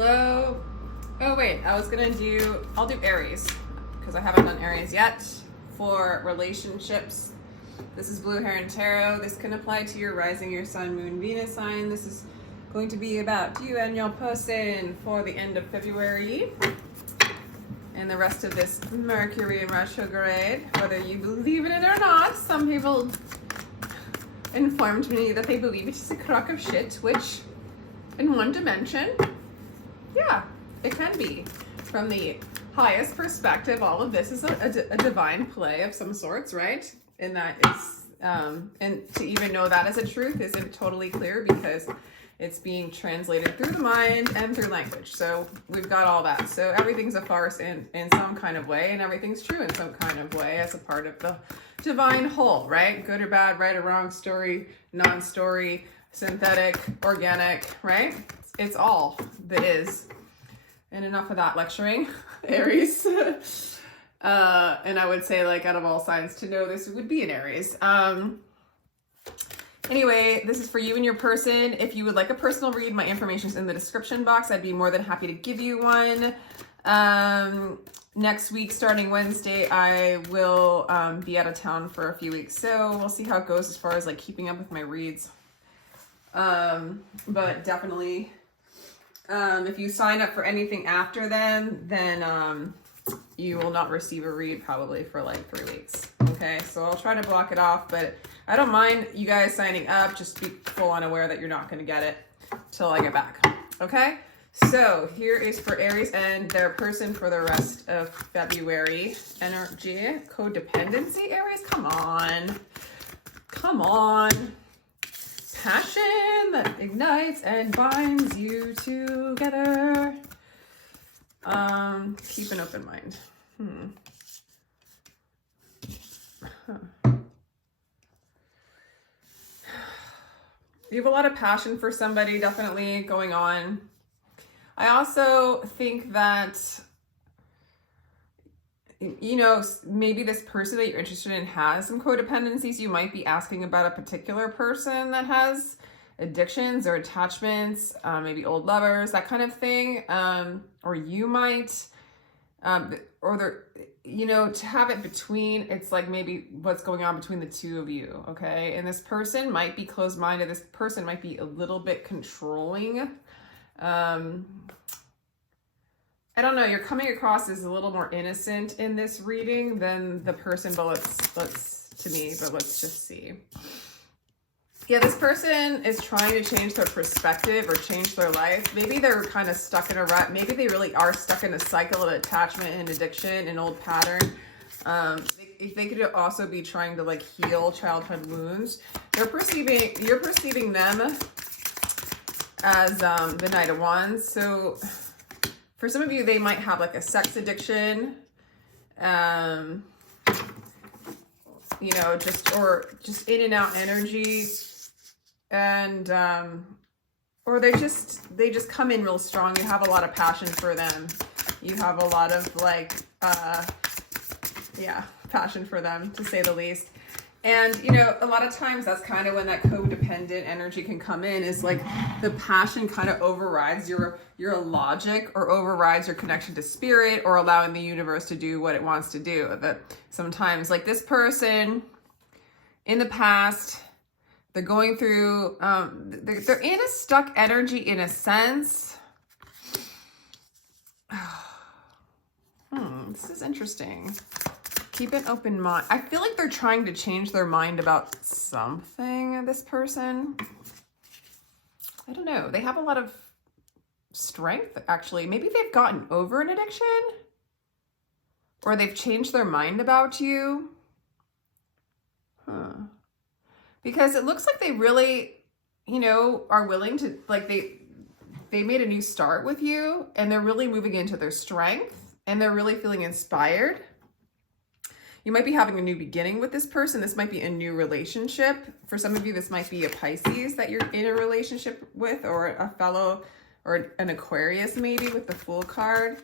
Hello. Oh wait, I'll do Aries because I haven't done Aries yet for relationships. This is Blue Heron Tarot. This can apply to your rising, your sun, moon, Venus sign. This is going to be about you and your person for the end of February and the rest of this Mercury retrograde, whether you believe in it or not. Some people informed me that they believe it is a crock of shit, which in one dimension, yeah, it can be. From the highest perspective, all of this is a divine play of some sorts, right? And that is, and to even know that as a truth isn't totally clear because it's being translated through the mind and through language. So we've got all that. So everything's a farce in some kind of way, and everything's true in some kind of way as a part of the divine whole, right? Good or bad, right or wrong, story, non-story, synthetic, organic, right? It's all that is. And enough of that lecturing, Aries. And I would say, like, out of all signs to know this would be an Aries. Anyway, this is for you and your person. If you would like a personal read, my information is in the description box. I'd be more than happy to give you one. Next week, starting Wednesday, I will be out of town for a few weeks. So we'll see how it goes as far as like keeping up with my reads. But definitely, if you sign up for anything after then you will not receive a read probably for like 3 weeks. Okay, so I'll try to block it off, but I don't mind you guys signing up. Just be full on aware that you're not going to get it till I get back. Okay, so here is for Aries and their person for the rest of February. Energy, codependency, Aries, come on. Come on. Passion that ignites and binds you together. Keep an open mind. You have a lot of passion for somebody definitely going on. I also think that, you know, maybe this person that you're interested in has some codependencies. You might be asking about a particular person that has addictions or attachments, maybe old lovers, that kind of thing. Or you might, you know, to have it between, it's like maybe what's going on between the two of you, okay? And this person might be closed-minded. This person might be a little bit controlling. I don't know, you're coming across as a little more innocent in this reading than the person, but let's just see. Yeah, this person is trying to change their perspective or change their life. Maybe they're kind of stuck in a rut. Maybe they really are stuck in a cycle of attachment and addiction, an old pattern. They could also be trying to like heal childhood wounds. You're perceiving them as the Knight of Wands. So for some of you, they might have like a sex addiction, you know, just in and out energy. And or they just come in real strong. You have a lot of passion for them. You have a lot of like passion for them, to say the least. And you know, a lot of times that's kind of when that codependent energy can come in, is like the passion kind of overrides your logic or overrides your connection to spirit, or allowing the universe to do what it wants to do. That sometimes, like this person in the past, they're going through, they're in a stuck energy in a sense. This is interesting. Keep an open mind. I feel like they're trying to change their mind about something, this person. I don't know. They have a lot of strength, actually. Maybe they've gotten over an addiction, or they've changed their mind about you. Because it looks like they really, you know, are willing to, like, they made a new start with you, and they're really moving into their strength, and they're really feeling inspired. You might be having a new beginning with this person. This might be a new relationship. For some of you, this might be a Pisces that you're in a relationship with, or a fellow, or an Aquarius maybe, with the Fool card.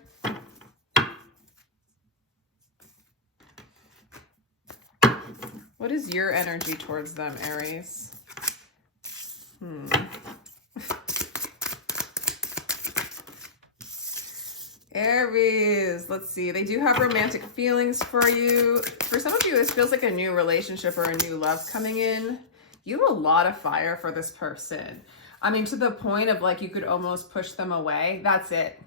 What is your energy towards them, Aries? Aries, let's see. They do have romantic feelings for you. For some of you, this feels like a new relationship or a new love coming in. You have a lot of fire for this person. I mean, to the point of like you could almost push them away. That's it.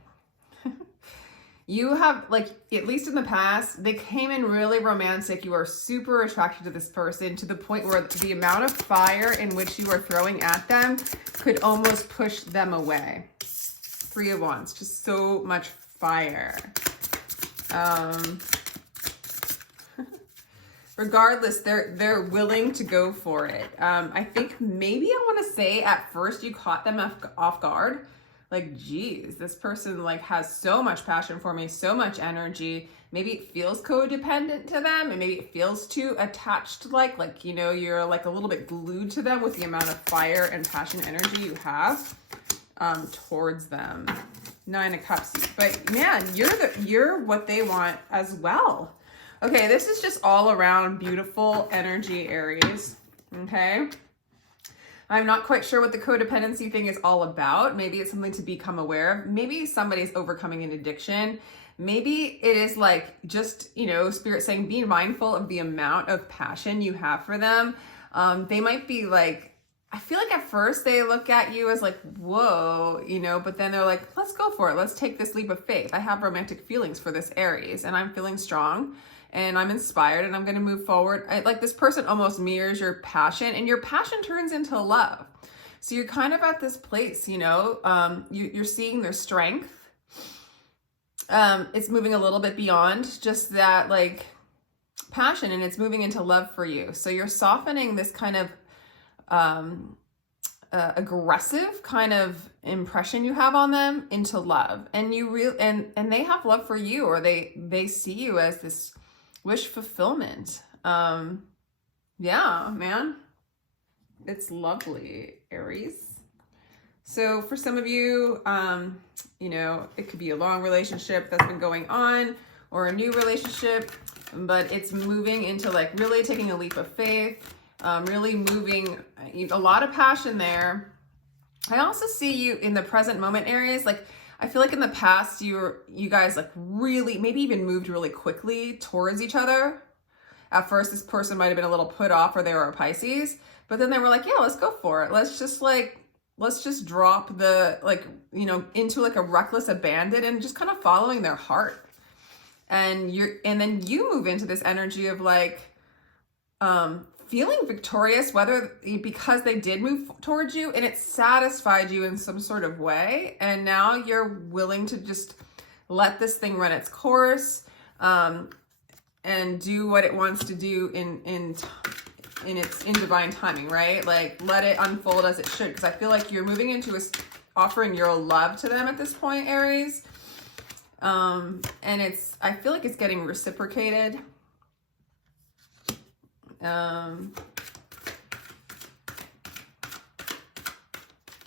You have, like, at least in the past, they came in really romantic. You are super attracted to this person to the point where the amount of fire in which you are throwing at them could almost push them away. Three of Wands, just so much fire. Regardless, they're willing to go for it. I think maybe I want to say at first you caught them off guard. Like, geez, this person like has so much passion for me, so much energy. Maybe it feels codependent to them, and maybe it feels too attached, like, you know, you're like a little bit glued to them with the amount of fire and passion energy you have towards them. 9 of Cups. But man, you're what they want as well. Okay, this is just all around beautiful energy, Aries. Okay. I'm not quite sure what the codependency thing is all about. Maybe it's something to become aware of. Maybe somebody's overcoming an addiction. Maybe it is like just, you know, Spirit saying, be mindful of the amount of passion you have for them. They might be like, I feel like at first they look at you as like, whoa, you know, but then they're like, let's go for it. Let's take this leap of faith. I have romantic feelings for this Aries and I'm feeling strong. And I'm inspired and I'm going to move forward. Like this person almost mirrors your passion and your passion turns into love. So you're kind of at this place, you know, you're seeing their strength. It's moving a little bit beyond just that like passion and it's moving into love for you. So you're softening this kind of aggressive kind of impression you have on them into love. And and they have love for you, or they see you as this wish fulfillment. Yeah, man, it's lovely, Aries. So for some of you, you know, it could be a long relationship that's been going on or a new relationship, but it's moving into like really taking a leap of faith, really moving a lot of passion there. I also see you in the present moment, Aries. Like, I feel like in the past, you guys like really, maybe even moved really quickly towards each other. At first, this person might have been a little put off or they were a Pisces, but then they were like, yeah, let's go for it. Let's just drop the, like, you know, into like a reckless abandon and just kind of following their heart. And then you move into this energy of like, feeling victorious, whether because they did move towards you and it satisfied you in some sort of way, and now you're willing to just let this thing run its course, and do what it wants to do in divine timing, right? Like let it unfold as it should. Because I feel like you're moving into offering your love to them at this point, Aries, and I feel like it's getting reciprocated.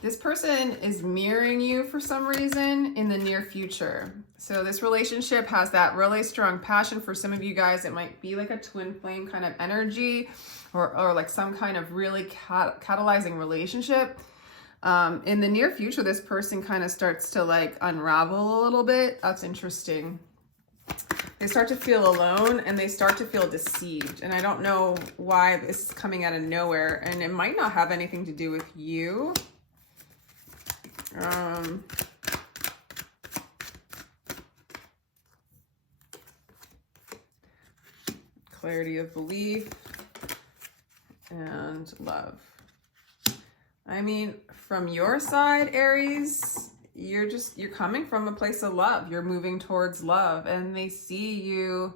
This person is mirroring you for some reason in the near future. So this relationship has that really strong passion. For some of you guys, it might be like a twin flame kind of energy, or like some kind of really catalyzing relationship. In the near future, this person kind of starts to like unravel a little bit. That's interesting. They start to feel alone and they start to feel deceived. And I don't know why this is coming out of nowhere. And it might not have anything to do with you. Clarity of belief and love. I mean, from your side, Aries, you're coming from a place of love. You're moving towards love and they see you.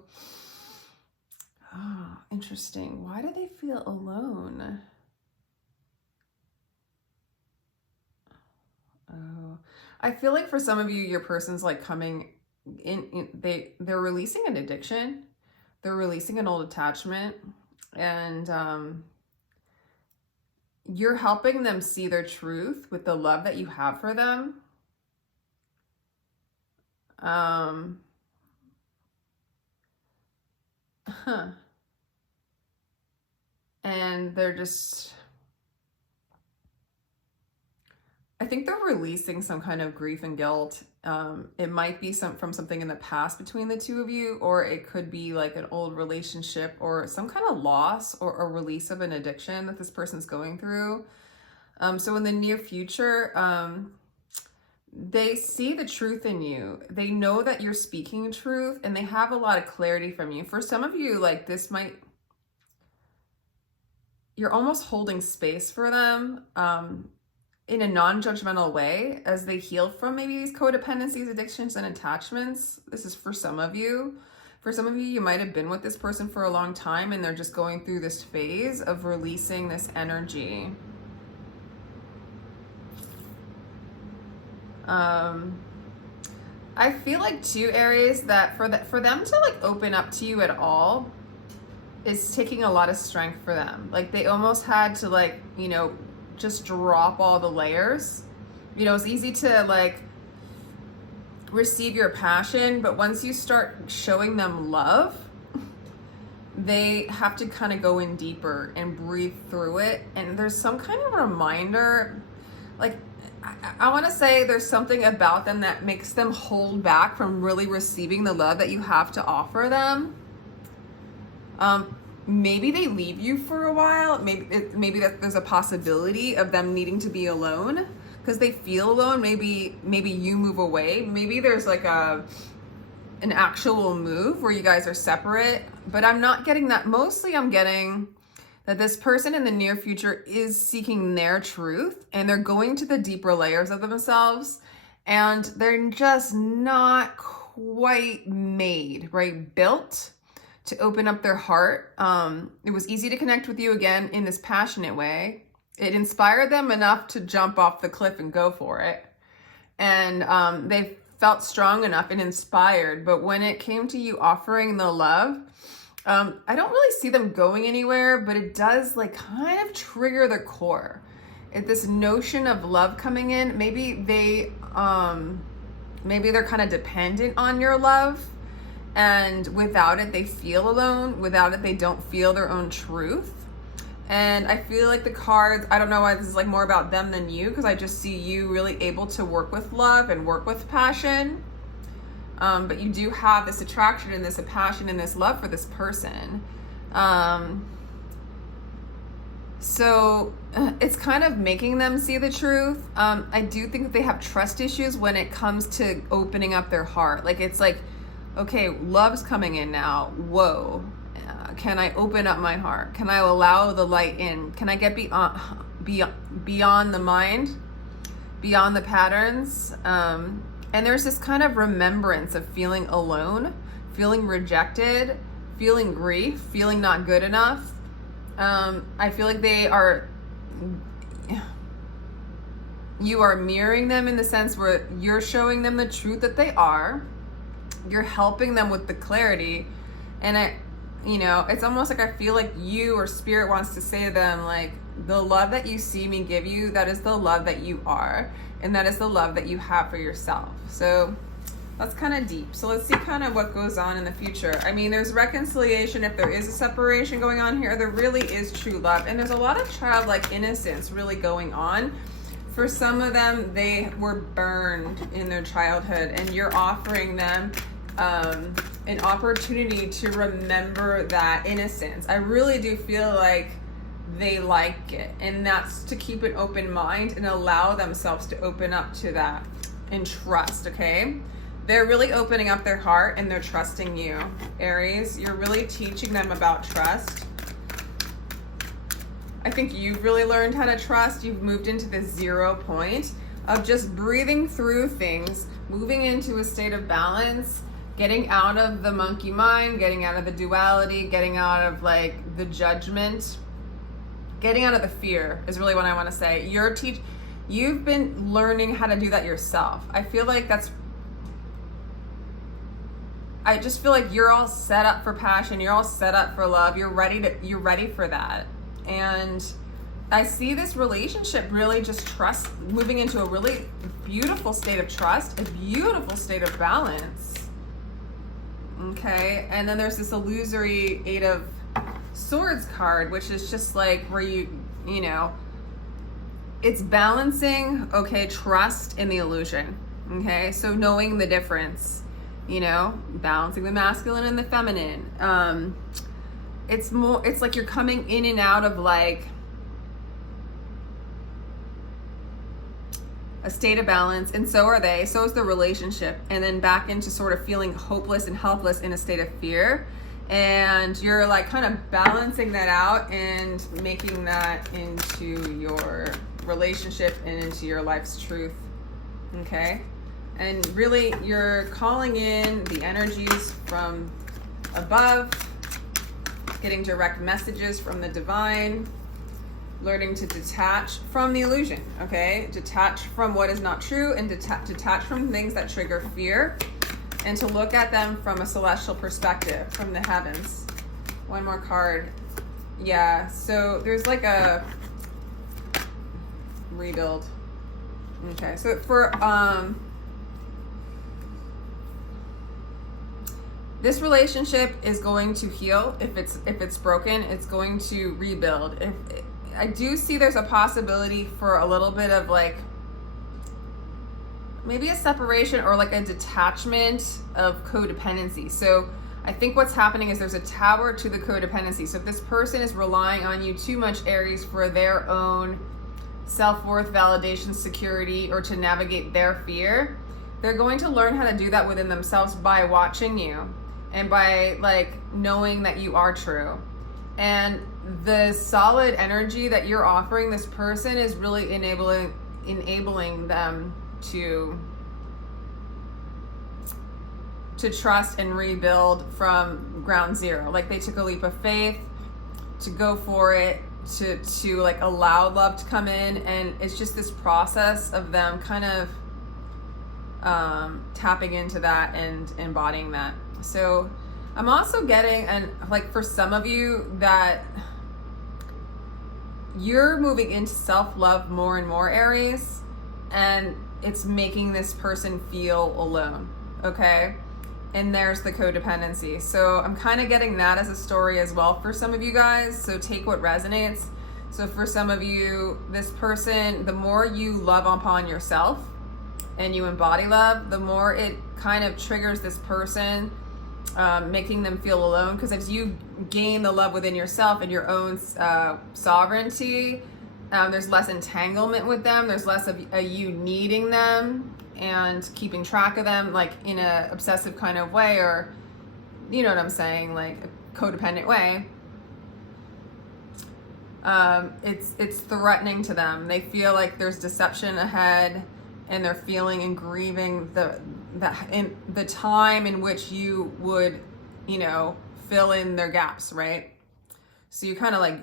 Oh, interesting. Why do they feel alone? Oh, I feel like for some of you, your person's like coming in, they're releasing an addiction. They're releasing an old attachment, and you're helping them see their truth with the love that you have for them. And they're just, I think they're releasing some kind of grief and guilt. It might be from something in the past between the two of you, or it could be like an old relationship or some kind of loss or a release of an addiction that this person's going through. So in the near future, they see the truth in you. They know that you're speaking truth, and they have a lot of clarity from you. For some of you, like you're almost holding space for them in a non-judgmental way as they heal from maybe these codependencies, addictions, and attachments. This is for some of you. For some of you, you might have been with this person for a long time, and they're just going through this phase of releasing this energy. I feel like too, Aries, that for them to like open up to you at all is taking a lot of strength for them. Like they almost had to like, you know, just drop all the layers. You know, it's easy to like receive your passion, but once you start showing them love, they have to kind of go in deeper and breathe through it. And there's some kind of reminder, like I want to say there's something about them that makes them hold back from really receiving the love that you have to offer them. Maybe they leave you for a while. Maybe that there's a possibility of them needing to be alone because they feel alone. Maybe you move away. Maybe there's like an actual move where you guys are separate, but I'm not getting that. Mostly I'm getting that this person in the near future is seeking their truth, and they're going to the deeper layers of themselves, and they're just not quite made, right? Built to open up their heart. It was easy to connect with you again in this passionate way. It inspired them enough to jump off the cliff and go for it. And they felt strong enough and inspired, but when it came to you offering the love, I don't really see them going anywhere, but it does like kind of trigger their core. This notion of love coming in, maybe they're kind of dependent on your love, and without it, they feel alone. Without it, they don't feel their own truth. And I feel like the cards, I don't know why this is like more about them than you, because I just see you really able to work with love and work with passion. But you do have this attraction and this passion and this love for this person. So it's kind of making them see the truth. I do think that they have trust issues when it comes to opening up their heart. Like it's like, okay, love's coming in now. Whoa. Can I open up my heart? Can I allow the light in? Can I get beyond the mind, beyond the patterns? And there's this kind of remembrance of feeling alone, feeling rejected, feeling grief, feeling not good enough. I feel like you are mirroring them in the sense where you're showing them the truth that they are. You're helping them with the clarity. And it's almost like I feel like you or spirit wants to say to them, like, the love that you see me give you, that is the love that you are. And that is the love that you have for yourself. So that's kind of deep. So let's see kind of what goes on in the future. I mean, there's reconciliation if there is a separation going on here. There really is true love. And there's a lot of childlike innocence really going on. For some of them, they were burned in their childhood, and you're offering them an opportunity to remember that innocence. I really do feel like they like it, and that's to keep an open mind and allow themselves to open up to that and trust. Okay, they're really opening up their heart and they're trusting you, Aries. You're really teaching them about trust. I think you've really learned how to trust. You've moved into this 0 point of just breathing through things, moving into a state of balance, getting out of the monkey mind, getting out of the duality, getting out of like the judgment, getting out of the fear is really what I want to say. You've been learning how to do that yourself. I just feel like you're all set up for passion. You're all set up for love. You're ready for that. And I see this relationship really just moving into a really beautiful state of trust, a beautiful state of balance. Okay. And then there's this illusory 8 of Swords card, which is just like where it's balancing, okay, trust in the illusion. Okay, so knowing the difference, you know, balancing the masculine and the feminine. It's like you're coming in and out of like a state of balance, and so are they, so is the relationship, and then back into sort of feeling hopeless and helpless in a state of fear. And you're like kind of balancing that out and making that into your relationship and into your life's truth. Okay, and really you're calling in the energies from above, getting direct messages from the divine, learning to detach from the illusion. Okay, detach from what is not true, and detach from things that trigger fear, and to look at them from a celestial perspective, from the heavens. One more card. Yeah, so there's like a rebuild. Okay, so for this relationship is going to heal. If it's broken, it's going to rebuild. I do see there's a possibility for a little bit of like maybe a separation or like a detachment of codependency. So I think what's happening is there's a tower to the codependency. So if this person is relying on you too much, Aries, for their own self-worth, validation, security, or to navigate their fear, they're going to learn how to do that within themselves by watching you and by like knowing that you are true. And the solid energy that you're offering this person is really enabling them to trust and rebuild from ground zero. Like they took a leap of faith to go for it, to like allow love to come in, and it's just this process of them kind of tapping into that and embodying that. So I'm also getting, and like for some of you, that you're moving into self-love more and more, Aries, and it's making this person feel alone. Okay, and there's the codependency. So I'm kind of getting that as a story as well for some of you guys, so take what resonates. So for some of you, this person, the more you love upon yourself and you embody love, the more it kind of triggers this person, making them feel alone. Because as you gain the love within yourself and your own sovereignty, there's less entanglement with them. There's less of you needing them and keeping track of them like in a obsessive kind of way, or you know what I'm saying, like a codependent way. It's threatening to them. They feel like there's deception ahead, and they're feeling and grieving the time in which you would, you know, fill in their gaps, right? So you're kind of like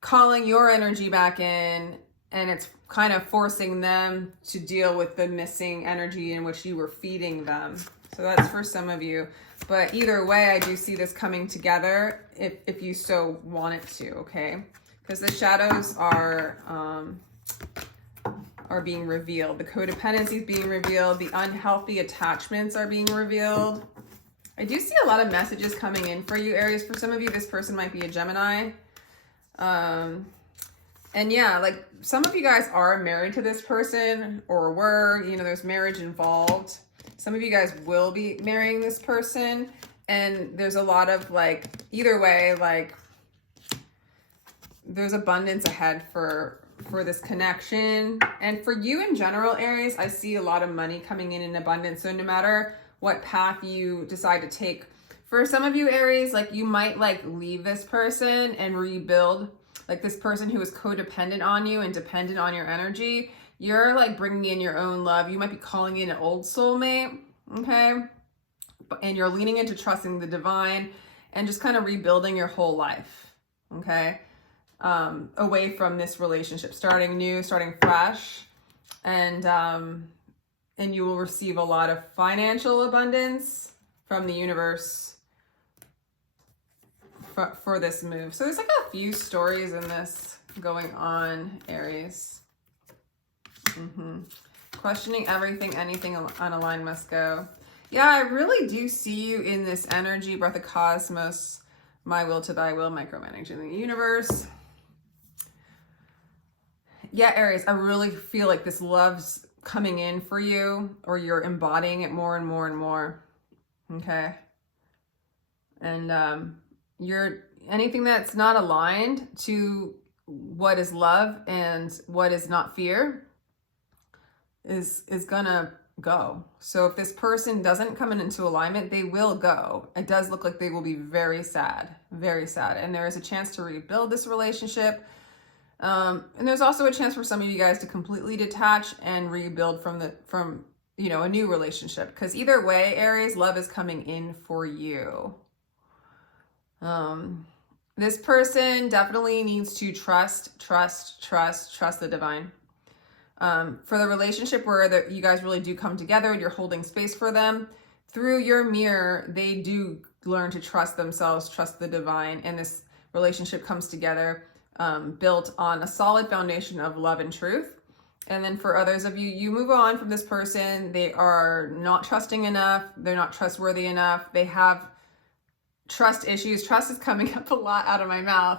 calling your energy back in, and it's kind of forcing them to deal with the missing energy in which you were feeding them. So that's for some of you. But either way, I do see this coming together if you so want it to, okay? Because the shadows are being revealed. The codependency is being revealed. The unhealthy attachments are being revealed. I do see a lot of messages coming in for you, Aries. For some of you, this person might be a Gemini. And yeah, like some of you guys are married to this person or were, you know, there's marriage involved. Some of you guys will be marrying this person, and there's a lot of like, either way, like there's abundance ahead for this connection. And for you in general, Aries, I see a lot of money coming in abundance. So no matter what path you decide to take, for some of you, Aries, like you might like leave this person and rebuild. Like this person who is codependent on you and dependent on your energy, you're like bringing in your own love. You might be calling in an old soulmate, okay? And you're leaning into trusting the divine and just kind of rebuilding your whole life, okay? Away from this relationship, starting new, starting fresh, and you will receive a lot of financial abundance from the universe for this move. So there's like a few stories in this going on, Aries. Questioning everything, anything unaligned must go. Yeah, I really do see you in this energy, breath of cosmos, my will to thy will, micromanaging the universe. Yeah, Aries, I really feel like this love's coming in for you, or you're embodying it more and more and more. Okay. And you're anything that's not aligned to what is love and what is not fear is gonna go. So if this person doesn't come into alignment, they will go. It does look like they will be very sad, and there is a chance to rebuild this relationship. And there's also a chance for some of you guys to completely detach and rebuild from you know, a new relationship, because either way, Aries, love is coming in for you. This person definitely needs to trust the divine. For the relationship where you guys really do come together and you're holding space for them, through your mirror, they do learn to trust themselves, trust the divine, and this relationship comes together built on a solid foundation of love and truth. And then for others of you, you move on from this person. They are not trusting enough. They're not trustworthy enough. They have trust issues. Trust is coming up a lot out of my mouth.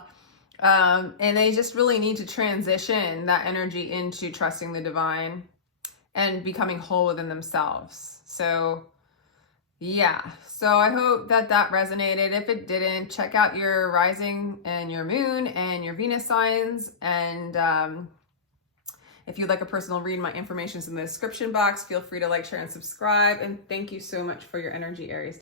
And they just really need to transition that energy into trusting the divine and becoming whole within themselves. So yeah, so I hope that resonated. If it didn't, check out your rising and your moon and your Venus signs. And if you'd like a personal read, my information is in the description box. Feel free to like, share, and subscribe. And thank you so much for your energy, Aries.